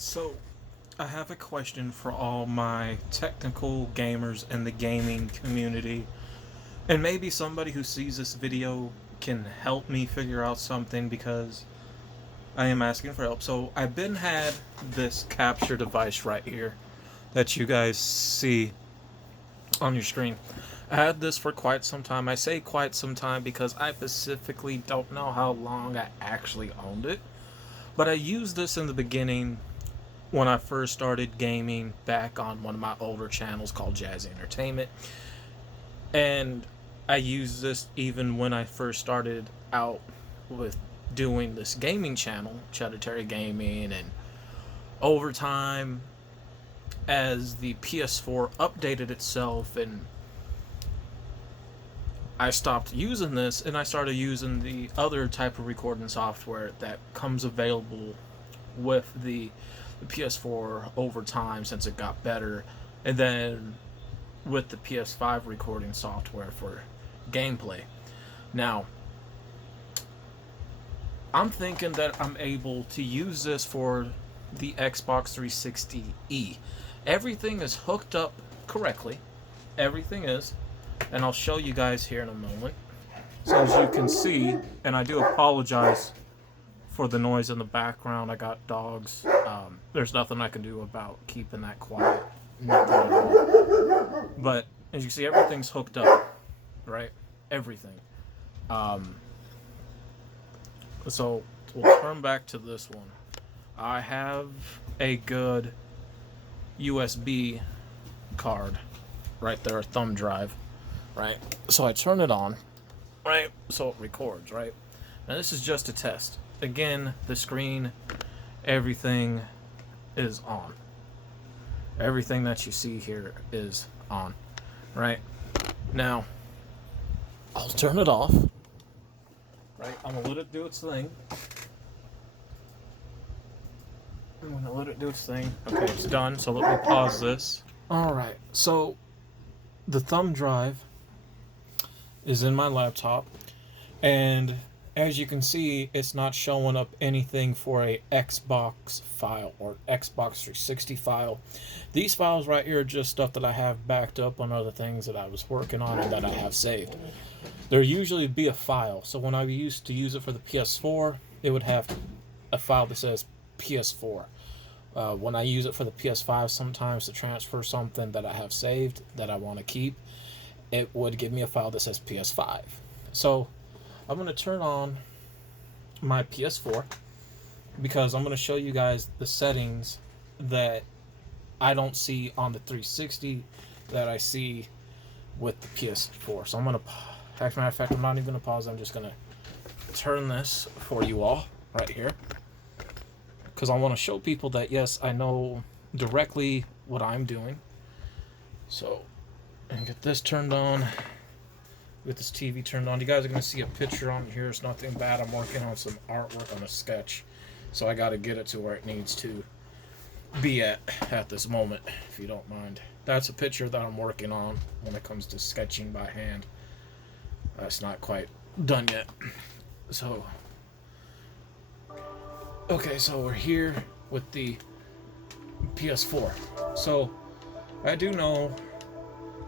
So, I have a question for all my technical gamers in the gaming community, and maybe somebody who sees this video can help me figure out something because I am asking for help. So, I've been had this capture device right here that you guys see on your screen. I had this for quite some time. I say quite some time because I specifically don't know how long I actually owned it. But I used this in the beginning when I first started gaming back on one of my older channels called Jazzy Entertainment. And I used this even when I first started out with doing this gaming channel, Cheddarberry Gaming, and over time as the PS4 updated itself and I stopped using this and I started using the other type of recording software that comes available with the PS4 over time since it got better, and then with the PS5 recording software for gameplay. Now, I'm thinking that I'm able to use this for the Xbox 360E. Everything is hooked up correctly. Everything is. And I'll show you guys here in a moment. So as you can see, and I do apologize for the noise in the background. I got dogs. There's nothing I can do about keeping that quiet. Nothing at all. But as you see, everything's hooked up, right? Everything. So we'll turn back to this one. I have a good USB card right there, a thumb drive, right? So I turn it on, right? So it records, right? Now this is just a test. Again, the screen, everything is on. Everything that you see here is on, right? Now, I'll turn it off, right? I'm gonna let it do its thing. I'm gonna let it do its thing. Okay, it's done, so let me pause this. Alright, so the thumb drive is in my laptop, and as you can see, it's not showing up anything for a Xbox file or Xbox 360 file. These files right here are just stuff that I have backed up on other things that I was working on and that I have saved. There usually be a file. So when I used to use it for the PS4, it would have a file that says PS4. When I use it for the PS5, sometimes to transfer something that I have saved that I want to keep, it would give me a file that says PS5. So I'm going to turn on my PS4 because I'm going to show you guys the settings that I don't see on the 360 that I see with the PS4. So I'm going to, as a matter of fact, I'm not even going to pause. I'm just going to turn this for you all right here because I want to show people that, yes, I know directly what I'm doing. So, and get this turned on. With this TV turned on. You guys are going to see a picture on here. It's nothing bad. I'm working on some artwork on a sketch. So I got to get it to where it needs to be at this moment, if you don't mind. That's a picture that I'm working on when it comes to sketching by hand. It's not quite done yet. So, okay, so we're here with the PS4. So, I do know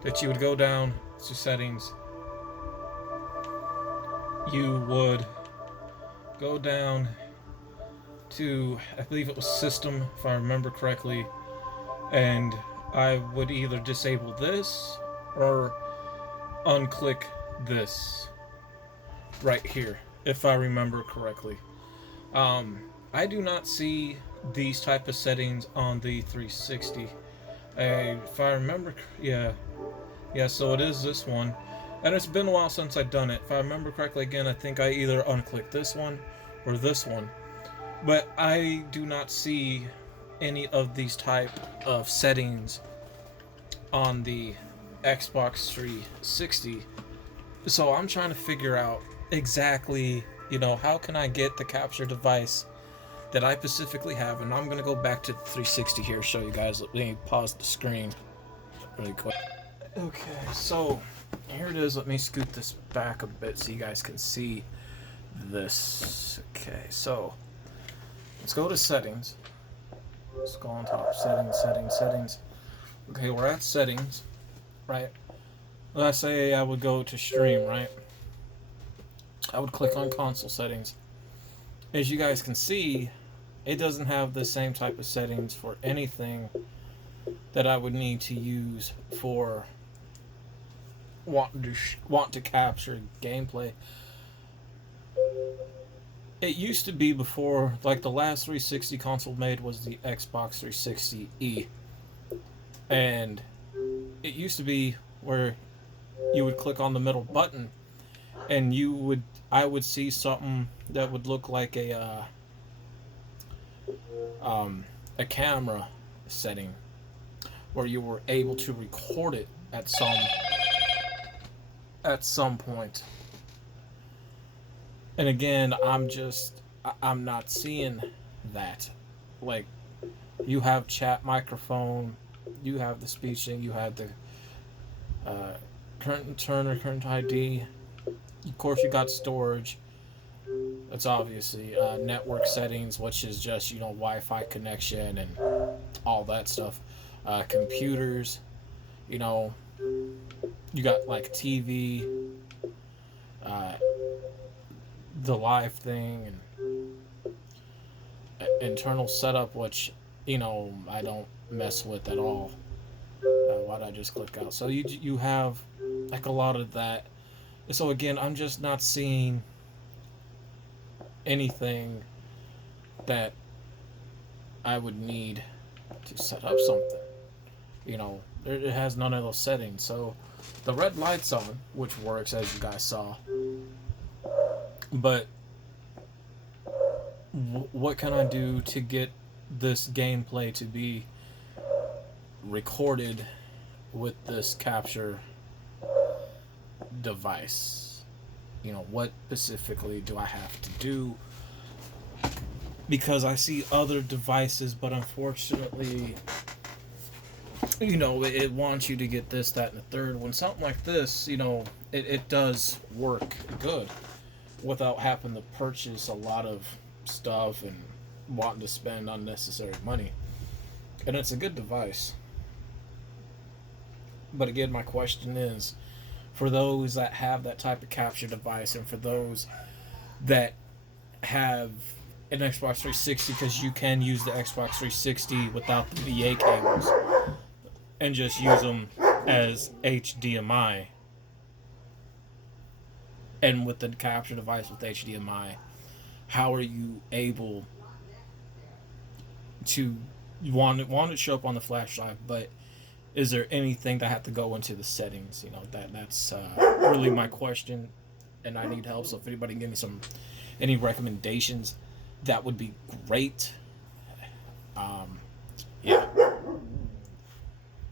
that you would go down to settings. You would go down to, I believe it was system, if I remember correctly, and I would either disable this or unclick this right here, if I remember correctly. I do not see these type of settings on the 360. If I remember, yeah, so it is this one. And it's been a while since I've done it. If I remember correctly, again, I think I either unclick this one or this one. But I do not see any of these type of settings on the Xbox 360. So I'm trying to figure out exactly, how can I get the capture device that I specifically have. And I'm going to go back to the 360 here, show you guys. Let me pause the screen really quick. Okay, so here it is. Let me scoot this back a bit so you guys can see this. Okay, so let's go to settings. Let's go on top. Settings. Okay, we're at settings, right? Let's say I would go to stream, right? I would click on console settings. As you guys can see, it doesn't have the same type of settings for anything that I would need to use for want to capture gameplay. It used to be before, like the last 360 console made was the Xbox 360E, and it used to be where you would click on the middle button, and I would see something that would look like a camera setting, where you were able to record it at some point. And again, I'm not seeing that. Like, you have chat microphone, you have the speech thing, you have the current ID. Of course, you got storage. That's obviously network settings, which is just, Wi-Fi connection and all that stuff. Computers, you got like TV, the live thing, and internal setup, which I don't mess with at all. Why'd I just click out? So you have like a lot of that. So again, I'm just not seeing anything that I would need to set up something. It has none of those settings. So the red light's on, which works, as you guys saw. But what can I do to get this gameplay to be recorded with this capture device? What specifically do I have to do? Because I see other devices, but unfortunately, it wants you to get this, that, and the third. When something like this, it does work good without having to purchase a lot of stuff and wanting to spend unnecessary money. And it's a good device. But again, my question is, for those that have that type of capture device, and for those that have an Xbox 360, because you can use the Xbox 360 without the VA cables and just use them as HDMI, and with the capture device with HDMI, how are you able to want it to show up on the flash drive, but is there anything that had to go into the settings? That's really my question, and I need help. So if anybody can give me any recommendations, that would be great. Yeah.